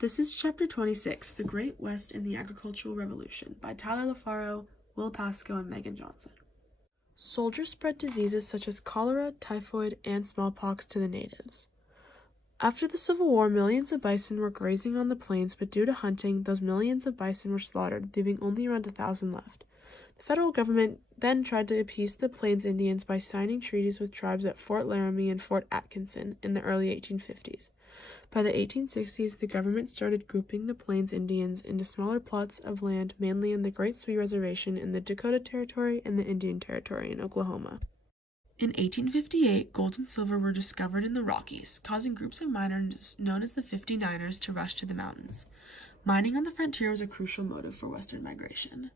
This is Chapter 26, The Great West and the Agricultural Revolution, by Tyler LaFaro, Will Pascoe, and Megan Johnson. Soldiers spread diseases such as cholera, typhoid, and smallpox to the natives. After the Civil War, millions of bison were grazing on the plains, but due to hunting, those millions of bison were slaughtered, leaving only around 1,000 left. The federal government then tried to appease the Plains Indians by signing treaties with tribes at Fort Laramie and Fort Atkinson in the early 1850s. By the 1860s, the government started grouping the Plains Indians into smaller plots of land, mainly in the Great Sioux Reservation in the Dakota Territory and the Indian Territory in Oklahoma. In 1858, gold and silver were discovered in the Rockies, causing groups of miners known as the 59ers to rush to the mountains. Mining on the frontier was a crucial motive for Western migration.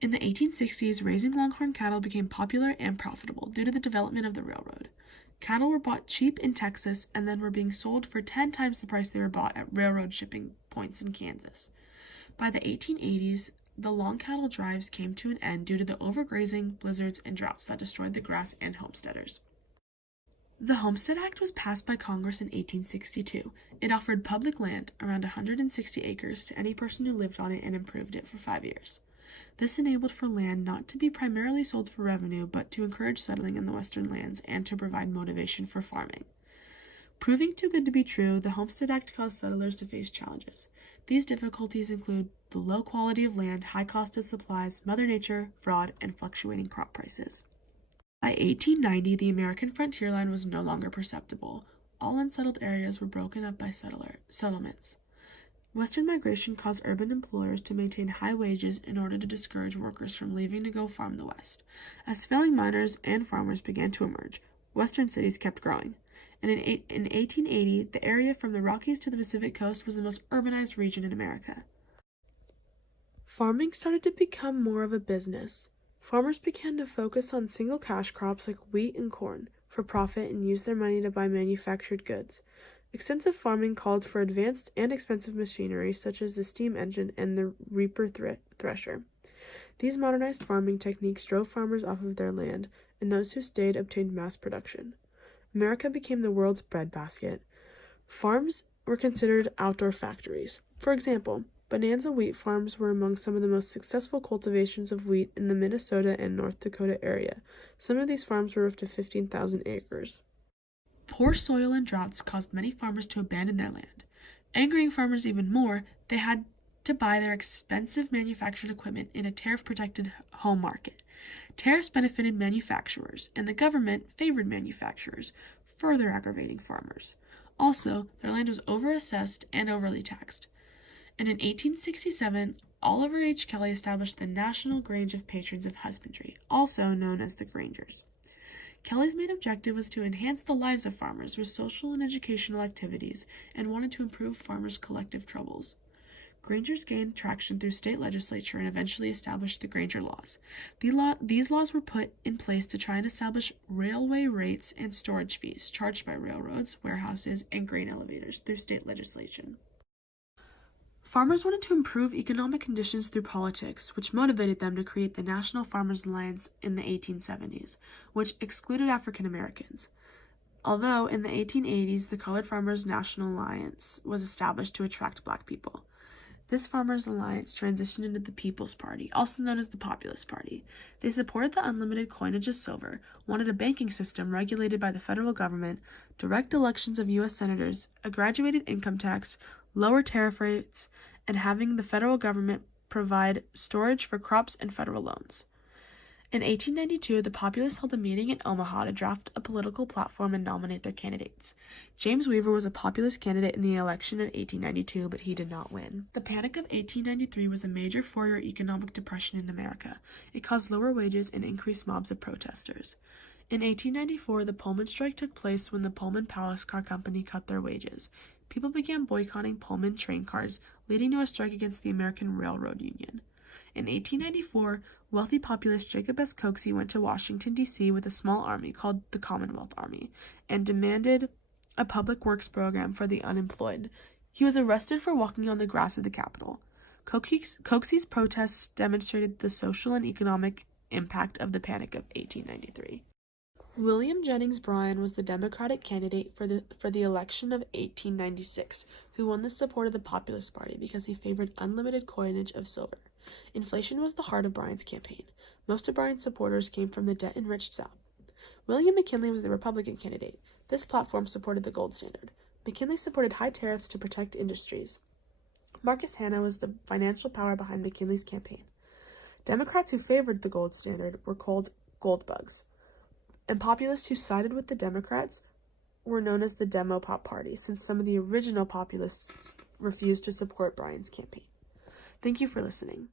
In the 1860s, raising longhorn cattle became popular and profitable due to the development of the railroad. Cattle were bought cheap in Texas and then were being sold for 10 times the price they were bought at railroad shipping points in Kansas. By the 1880s, the long cattle drives came to an end due to the overgrazing, blizzards, and droughts that destroyed the grass and homesteaders. The Homestead Act was passed by Congress in 1862. It offered public land, around 160 acres, to any person who lived on it and improved it for 5 years. This enabled for land not to be primarily sold for revenue, but to encourage settling in the western lands and to provide motivation for farming. Proving too good to be true, the Homestead Act caused settlers to face challenges. These difficulties include the low quality of land, high cost of supplies, Mother Nature, fraud, and fluctuating crop prices. By 1890, the American frontier line was no longer perceptible. All unsettled areas were broken up by settlements. Western migration caused urban employers to maintain high wages in order to discourage workers from leaving to go farm the West. As failing miners and farmers began to emerge, Western cities kept growing. And in 1880, the area from the Rockies to the Pacific coast was the most urbanized region in America. Farming started to become more of a business. Farmers began to focus on single cash crops like wheat and corn for profit and use their money to buy manufactured goods. Extensive farming called for advanced and expensive machinery such as the steam engine and the reaper thresher. These modernized farming techniques drove farmers off of their land, and those who stayed obtained mass production. America became the world's breadbasket. Farms were considered outdoor factories. For example, Bonanza wheat farms were among some of the most successful cultivations of wheat in the Minnesota and North Dakota area. Some of these farms were up to 15,000 acres. Poor soil and droughts caused many farmers to abandon their land. Angering farmers even more, they had to buy their expensive manufactured equipment in a tariff-protected home market. Tariffs benefited manufacturers, and the government favored manufacturers, further aggravating farmers. Also, their land was overassessed and overly taxed. And in 1867, Oliver H. Kelly established the National Grange of Patrons of Husbandry, also known as the Grangers. Kelly's main objective was to enhance the lives of farmers with social and educational activities and wanted to improve farmers' collective troubles. Grangers gained traction through state legislature and eventually established the Granger Laws. These laws were put in place to try and establish railway rates and storage fees charged by railroads, warehouses, and grain elevators through state legislation. Farmers wanted to improve economic conditions through politics, which motivated them to create the National Farmers Alliance in the 1870s, which excluded African Americans. Although in the 1880s, the Colored Farmers National Alliance was established to attract black people. This Farmers Alliance transitioned into the People's Party, also known as the Populist Party. They supported the unlimited coinage of silver, wanted a banking system regulated by the federal government, direct elections of U.S. senators, a graduated income tax, lower tariff rates, and having the federal government provide storage for crops and federal loans. In 1892, the Populists held a meeting in Omaha to draft a political platform and nominate their candidates. James Weaver was a Populist candidate in the election of 1892, but he did not win. The Panic of 1893 was a major four-year economic depression in America. It caused lower wages and increased mobs of protesters. In 1894, the Pullman strike took place when the Pullman Palace Car Company cut their wages. People began boycotting Pullman train cars, leading to a strike against the American Railroad Union. In 1894, wealthy populist Jacob S. Coxey went to Washington, D.C. with a small army called the Commonwealth Army and demanded a public works program for the unemployed. He was arrested for walking on the grass of the Capitol. Coxey's protests demonstrated the social and economic impact of the Panic of 1893. William Jennings Bryan was the Democratic candidate for the election of 1896, who won the support of the Populist Party because he favored unlimited coinage of silver. Inflation was the heart of Bryan's campaign. Most of Bryan's supporters came from the debt-enriched South. William McKinley was the Republican candidate. This platform supported the gold standard. McKinley supported high tariffs to protect industries. Marcus Hanna was the financial power behind McKinley's campaign. Democrats who favored the gold standard were called gold bugs, and populists who sided with the Democrats were known as the Demopop Party, since some of the original populists refused to support Bryan's campaign. Thank you for listening.